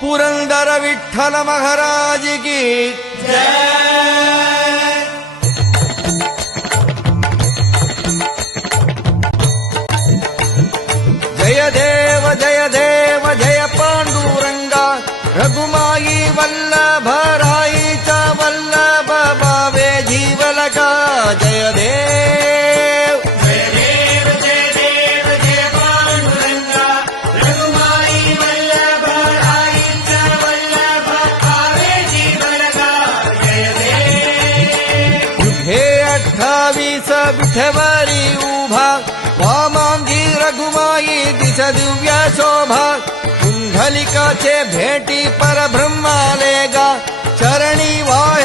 पुरंदर विठ्ठल महाराज की जय। जय देव जय देव जय पांडुरंगा रघुमाई वल्लभ राईचा वल्लभ भावे जीवलका जय देव। जय देव जय देव जय पांडुरंगा रघुमाई वल्लभ राईचा वल्लभ भावे जीवलका जय देव। हे 28 विठेवरी उभा वामांगी रघुमाई दिस दिव्य शोभा कुंडलिकाचे भेटी परब्रह्माले गा चरणी वार